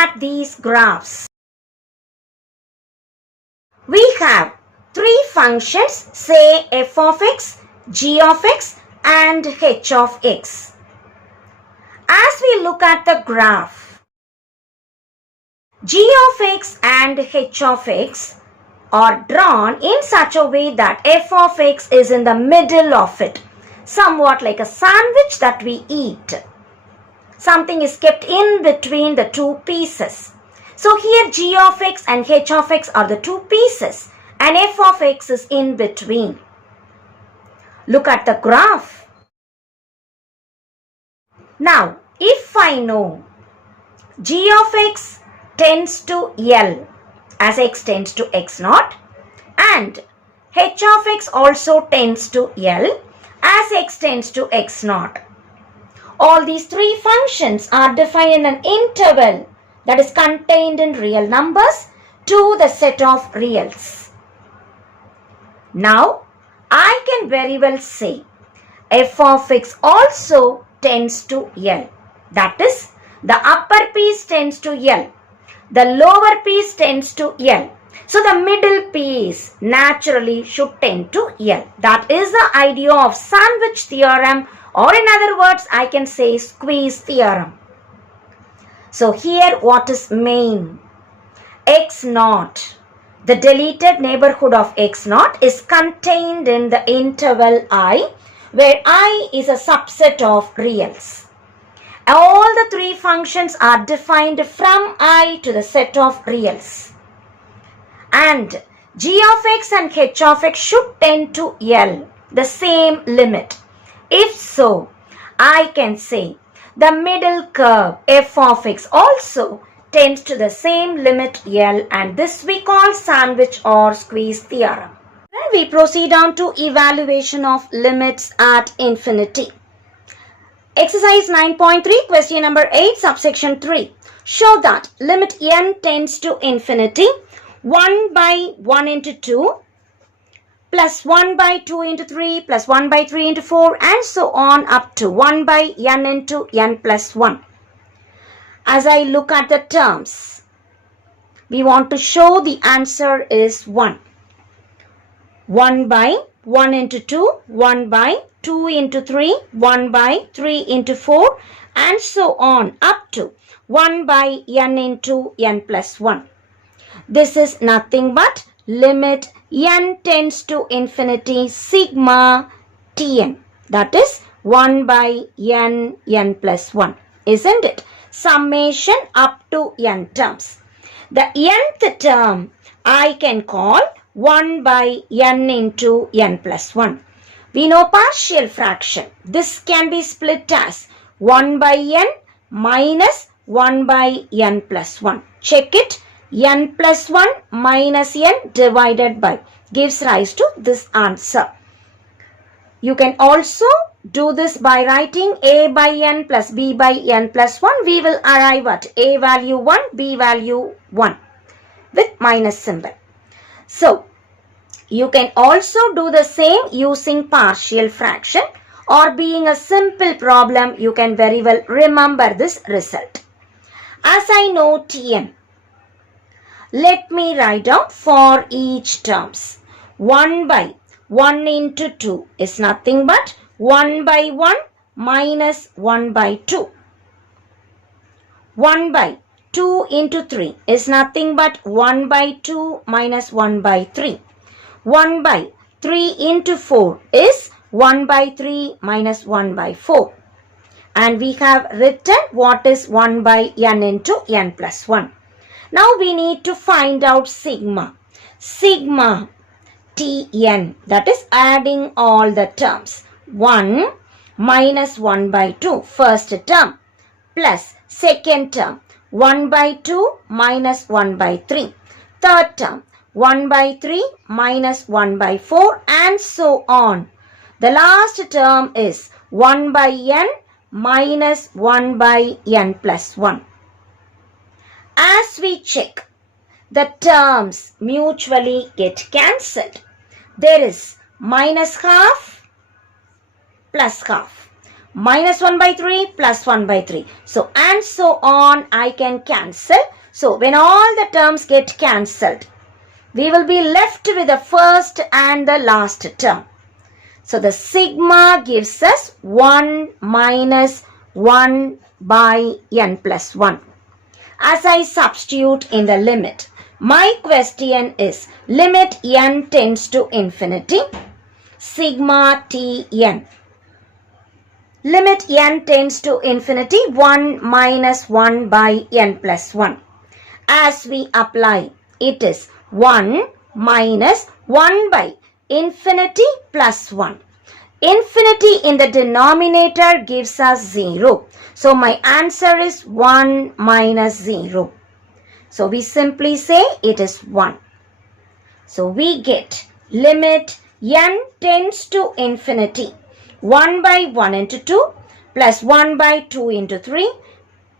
at these graphs. We have three functions, say f of x, g of x and h of x. As we look at the graph, g of x and h of x are drawn in such a way that f of x is in the middle of it, somewhat like a sandwich that we eat. Something is kept in between the two pieces. So here g of x and h of x are the two pieces and f of x is in between. Look at the graph. Now, if I know g of x tends to L as x tends to x naught and h of x also tends to L as x tends to x naught. All these three functions are defined in an interval that is contained in real numbers to the set of reals. Now, I can very well say f of x also tends to L. That is, the upper piece tends to L. The lower piece tends to L. So, the middle piece naturally should tend to L. That is the idea of sandwich theorem, or in other words, I can say squeeze theorem. So, here what is main? X naught. The deleted neighborhood of x naught is contained in the interval I, where I is a subset of reals. All the three functions are defined from I to the set of reals. And g of x and h of x should tend to L, the same limit. If so, I can say the middle curve f of x also tends to the same limit L, and this we call sandwich or squeeze theorem. Then we proceed on to evaluation of limits at infinity. Exercise 9.3, question number 8, subsection 3. Show that limit n tends to infinity 1 by 1 into 2 plus 1 by 2 into 3 plus 1 by 3 into 4 and so on up to 1 by n into n plus 1. As I look at the terms, we want to show the answer is 1. 1 by 1 into 2, 1 by 2 into 3, 1 by 3 into 4 and so on up to 1 by n into n plus 1. This is nothing but limit n tends to infinity sigma Tn. That is 1 by n plus 1. Isn't it? Summation up to n terms. The nth term I can call 1 by n into n plus 1. We know partial fraction. This can be split as 1 by n minus 1 by n plus 1. Check it. N plus 1 minus n divided by gives rise to this answer. You can also do this by writing a by n plus b by n plus 1. We will arrive at a value 1, b value 1 with minus symbol. So, you can also do the same using partial fraction, or being a simple problem, you can very well remember this result. As I know Tn, let me write down for each terms. 1 by 1 into 2 is nothing but 1 by 1 minus 1 by 2. 1 by 2 into 3 is nothing but 1 by 2 minus 1 by 3. 1 by 3 into 4 is 1 by 3 minus 1 by 4. And we have written what is 1 by n into n plus 1. Now we need to find out sigma. Sigma Tn, that is adding all the terms. 1 minus 1 by 2, first term, plus second term, 1 by 2 minus 1 by 3. Third term, 1 by 3 minus 1 by 4 and so on. The last term is 1 by n minus 1 by n plus 1. As we check, the terms mutually get cancelled. There is minus half plus half. minus 1 by 3 plus 1 by 3. So and so on I can cancel. So when all the terms get cancelled, we will be left with the first and the last term. So the sigma gives us 1 minus 1 by n plus 1. As I substitute in the limit, my question is limit n tends to infinity, sigma Tn. Limit n tends to infinity 1 minus 1 by n plus 1. As we apply, it is 1 minus 1 by infinity plus 1. Infinity in the denominator gives us 0. So my answer is 1 minus 0. So we simply say it is 1. So we get limit n tends to infinity 1 by 1 into 2 plus 1 by 2 into 3,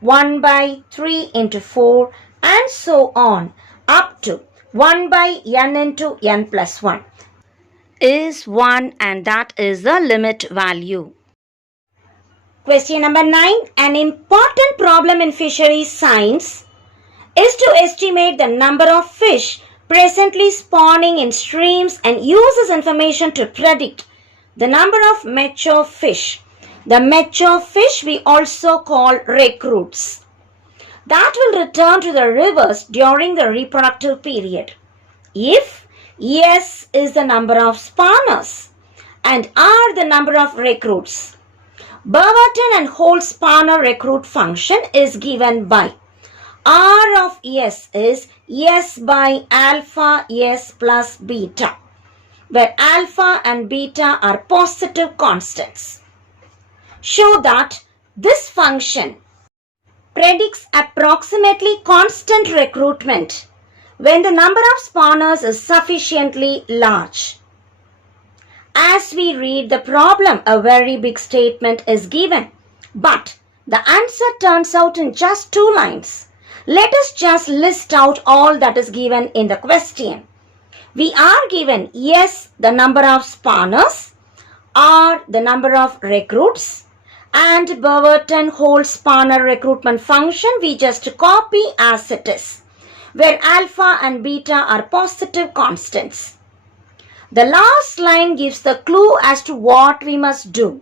1 by 3 into 4 and so on up to 1 by n into n plus 1 is 1, and that is the limit value. Question number 9. An important problem in fisheries science is to estimate the number of fish presently spawning in streams and use this information to predict the number of mature fish. The mature fish we also call recruits that will return to the rivers during the reproductive period. If S is the number of spawners and R the number of recruits, Beaverton and Hole spawner recruit function is given by R of S is S by alpha S plus beta, where alpha and beta are positive constants. Show that this function predicts approximately constant recruitment when the number of spawners is sufficiently large. As we read the problem, a very big statement is given, but the answer turns out in just 2 lines. Let us just list out all that is given in the question. We are given S, the number of spawners, R, the number of recruits, and Beaverton Hole spawner recruitment function we just copy as it is, where alpha and beta are positive constants. The last line gives the clue as to what we must do.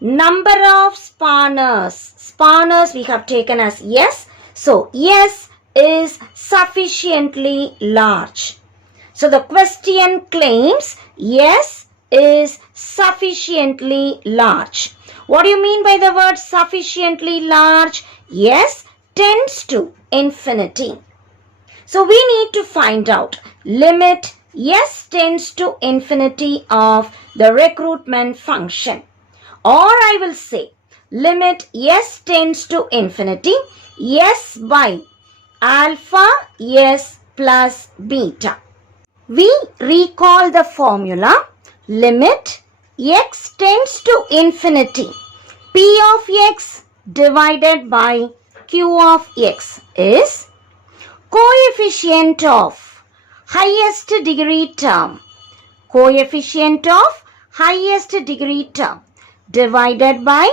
Number of spawners. Spawners we have taken as S. So S is sufficiently large. So the question claims S is sufficiently large. What do you mean by the word sufficiently large? S tends to infinity. So we need to find out limit S tends to infinity of the recruitment function. Or I will say limit S tends to infinity S by alpha S plus beta. We recall the formula limit x tends to infinity P of x divided by Q of x is coefficient of highest degree term, coefficient of highest degree term divided by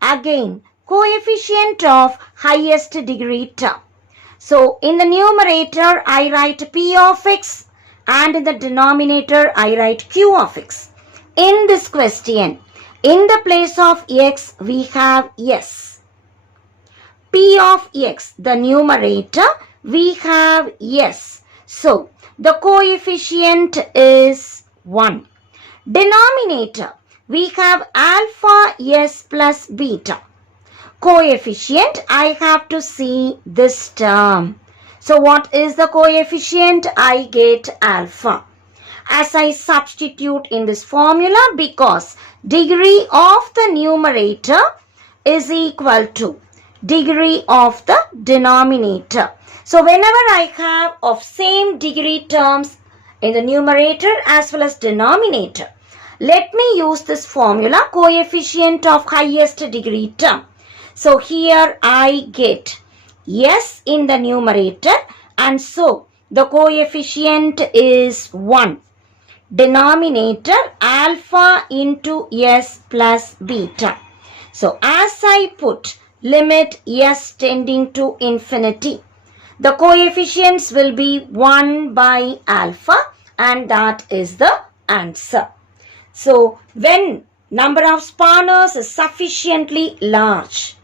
again coefficient of highest degree term. So in the numerator I write P of x and in the denominator I write Q of x. In this question, in the place of x we have S. P of x, the numerator, we have S. So the coefficient is 1. Denominator, we have alpha S plus beta. Coefficient, I have to see this term. So what is the coefficient? I get alpha. As I substitute in this formula, because degree of the numerator is equal to degree of the denominator. So whenever I have of same degree terms in the numerator as well as denominator, let me use this formula coefficient of highest degree term. So here I get S in the numerator and so the coefficient is 1. Denominator alpha into S plus beta. So as I put limit s tending to infinity, the coefficients will be 1 by alpha, and that is the answer. So when number of spawners is sufficiently large,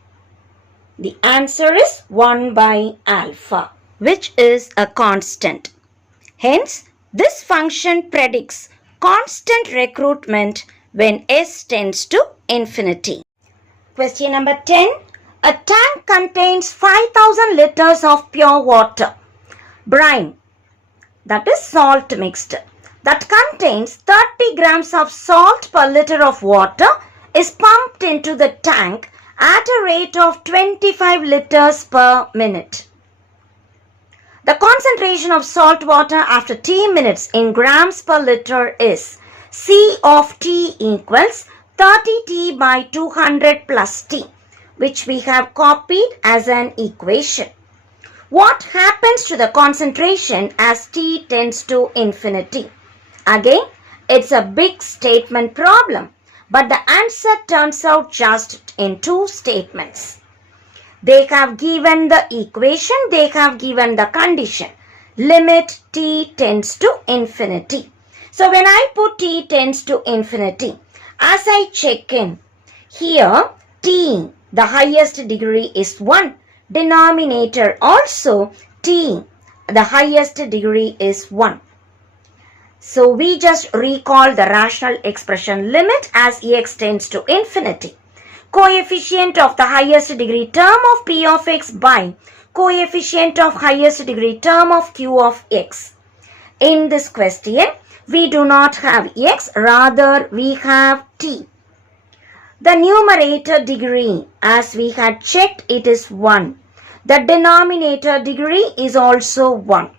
the answer is 1 by alpha, which is a constant. Hence, this function predicts constant recruitment when s tends to infinity. Question number 10. A tank contains 5000 liters of pure water, brine, that is salt mixed, that contains 30 grams of salt per liter of water is pumped into the tank at a rate of 25 liters per minute. The concentration of salt water after t minutes in grams per liter is C of t equals 30t by 200 plus t, which we have copied as an equation. What happens to the concentration as t tends to infinity? Again, it's a big statement problem, but the answer turns out just in 2 statements. They have given the equation, they have given the condition. Limit t tends to infinity. So when I put t tends to infinity, as I check in, here t, the highest degree is 1. Denominator also t, the highest degree is 1. So we just recall the rational expression limit as x tends to infinity. Coefficient of the highest degree term of p of x by coefficient of highest degree term of q of x. In this question, we do not have x, rather we have t. The numerator degree, as we had checked, it is 1. The denominator degree is also 1.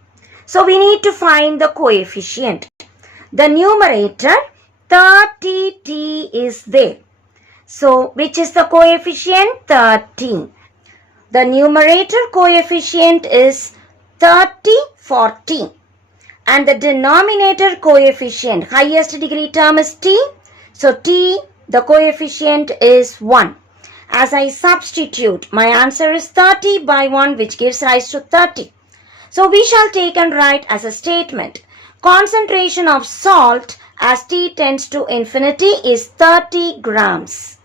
So we need to find the coefficient. The numerator 30t is there. So which is the coefficient? 30. The numerator coefficient is 30 for t. And the denominator coefficient, highest degree term is t. So t, the coefficient is 1. As I substitute, my answer is 30 by 1, which gives rise to 30. So we shall take and write as a statement. Concentration of salt as t tends to infinity is 30 grams.